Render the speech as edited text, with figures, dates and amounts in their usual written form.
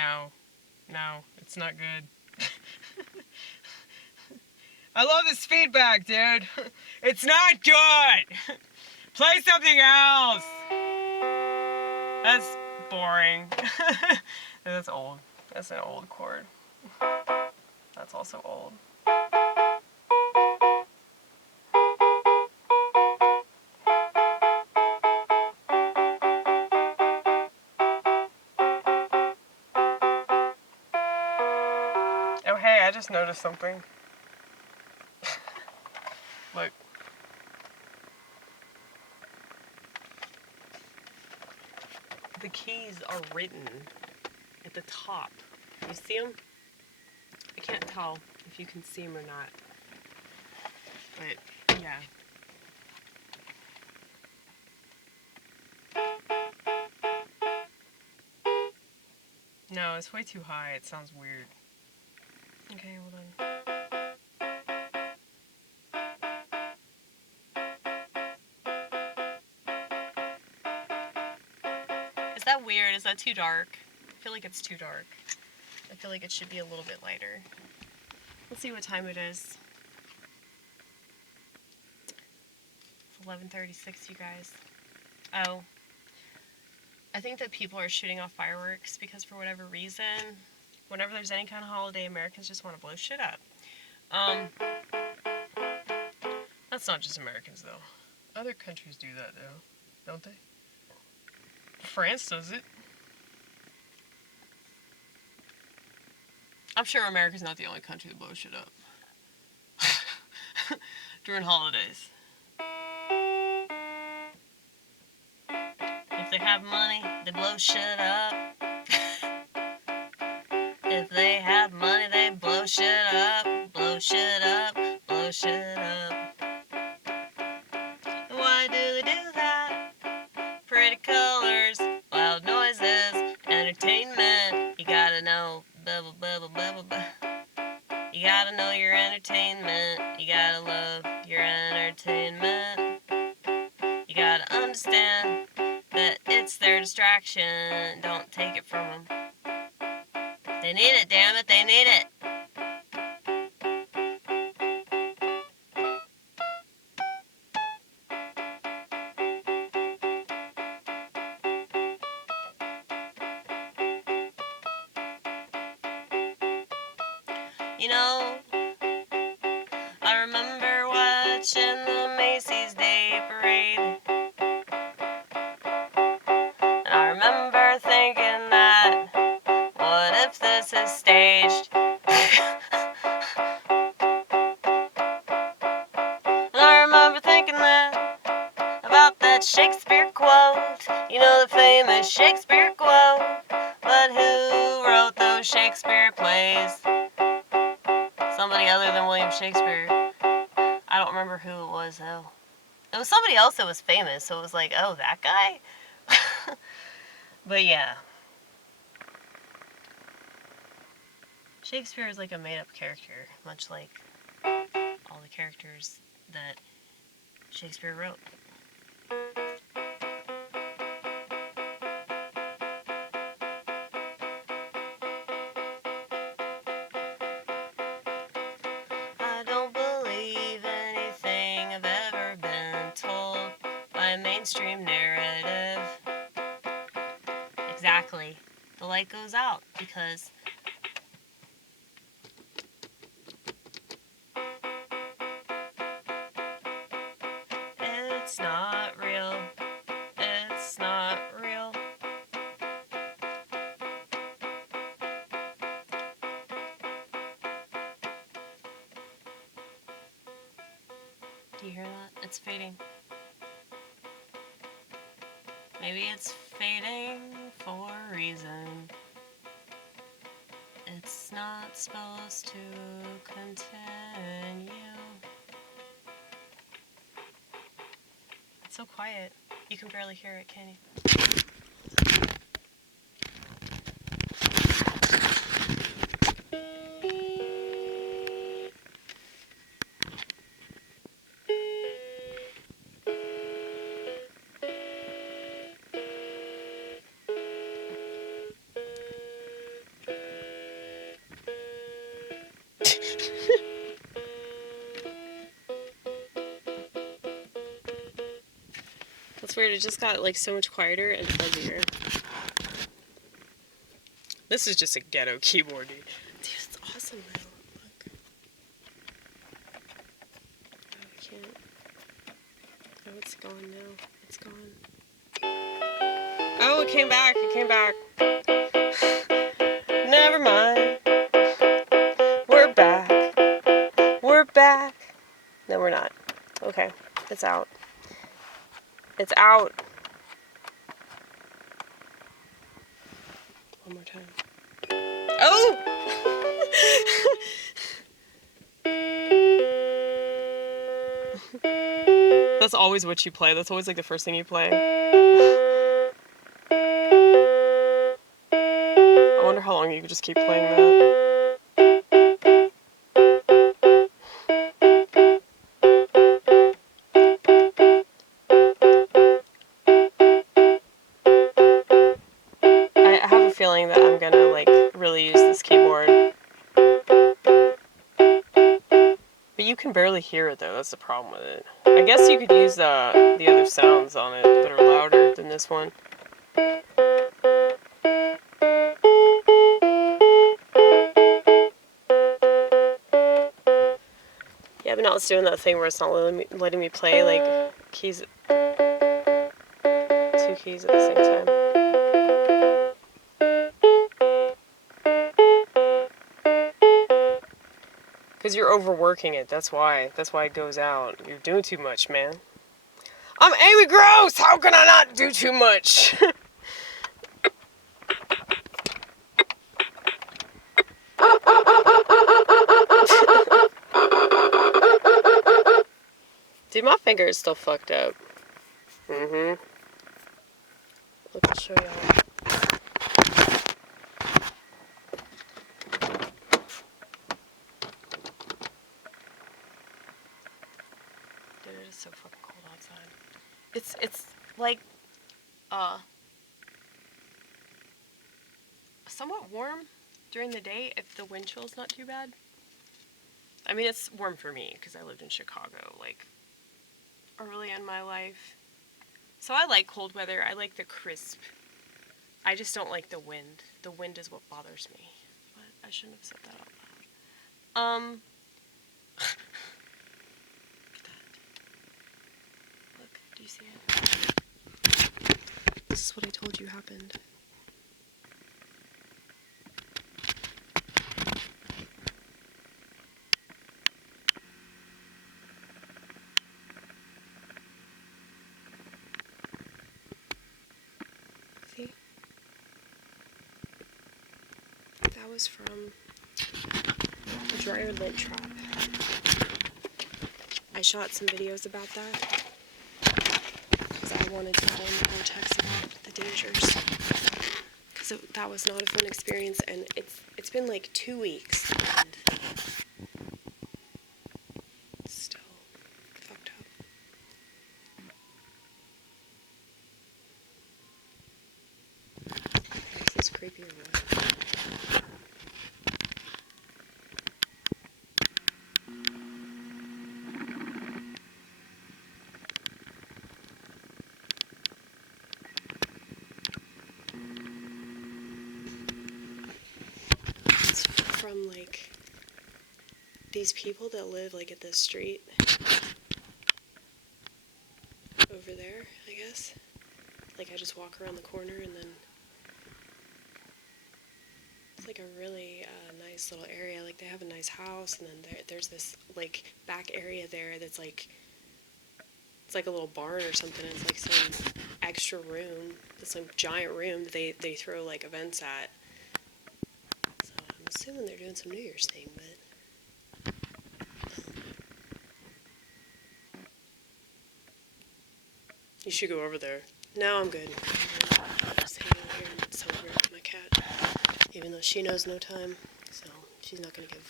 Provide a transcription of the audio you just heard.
No. No, it's not good. I love this feedback, dude. It's not good. Play something else. That's boring. That's old. That's an old chord. That's also old. Oh, hey, I just noticed something. Look. The keys are written at the top. You see them? I can't tell if you can see them or not. But, yeah. No, it's way too high. It sounds weird. Okay, hold on. Is that weird? Is that too dark? I feel like it's too dark. I feel like it should be a little bit lighter. Let's see what time it is. It's 11:36, you guys. Oh. I think that people are shooting off fireworks because for whatever reason, whenever there's any kind of holiday, Americans just want to blow shit up. That's not just Americans, though. Other countries do that, though, don't they? France does it. I'm sure America's not the only country that blows shit up. During holidays. If they have money, they blow shit up. If they have money, they blow shit up. Blow shit up. Blow shit up. Why do they do that? Pretty colors, loud noises, entertainment. You gotta know, bubble, bubble, bubble, bubble. You gotta know your entertainment. You gotta love your entertainment. You gotta understand that it's their distraction. Don't take it from them. They need it, damn it, they need it. You know, I remember watching the Macy's Day Parade. And I remember thinking that, what if this is staged? I remember thinking that, about that Shakespeare quote. You know, the famous Shakespeare quote. But who wrote those Shakespeare plays? Somebody other than William Shakespeare. I don't remember who it was, though. It was somebody else that was famous, so it was like, oh, that guy? But yeah. Shakespeare is like a made-up character, much like all the characters that Shakespeare wrote. I don't believe anything I've ever been told by a mainstream narrative. Exactly. The light goes out because it's not real. It's not real. Do you hear that? It's fading. Maybe it's fading for a reason. It's not supposed to continue. It's so quiet. You can barely hear it, can you? weird. It just got like so much quieter and fuzzier. This is just a ghetto keyboard, dude. Dude, it's awesome though. Look. Oh, I can't. Oh, it's gone now. It's gone. Oh, it came back. It came back. Never mind. We're back. We're back. No, we're not. Okay. It's out. It's out. One more time. Oh! That's always what you play. That's always like the first thing you play. I wonder how long you could just keep playing that. I have a feeling that I'm gonna like really use this keyboard. But you can barely hear it though, that's the problem with it. I guess you could use the other sounds on it that are louder than this one. Yeah, but now it's doing that thing where it's not letting me play like keys, 2 keys at the same time. Because you're overworking it, that's why. That's why it goes out. You're doing too much, man. I'm Amy Gross! How can I not do too much? Dude, my finger is still fucked up. Look, I'll show y'all. Dude, it is so fucking cold outside. It's like, somewhat warm during the day if the wind chill's not too bad. I mean, it's warm for me because I lived in Chicago, like, early in my life. So I like cold weather. I like the crisp. I just don't like the wind. The wind is what bothers me. But I shouldn't have said that out loud. Look, do you see it? This is what I told you happened. See? That was from a dryer lint trap. I shot some videos about that because I wanted to warn the vortex about the dangers. Because that was not a fun experience, and it's been like 2 weeks, and it's still fucked up. Is this creepy or what? It's from like these people that live like at this street over there, I guess. Like I just walk around the corner and then it's like a really nice little area. Like they have a nice house, and then there's this like back area there that's like, it's like a little barn or something. It's like some extra room, some giant room that they throw like events at. So I'm assuming they're doing some New Year's thing, but you should go over there. No, I'm good. I'm just hanging out here and celebrating with my cat, even though she knows no time, so she's not gonna give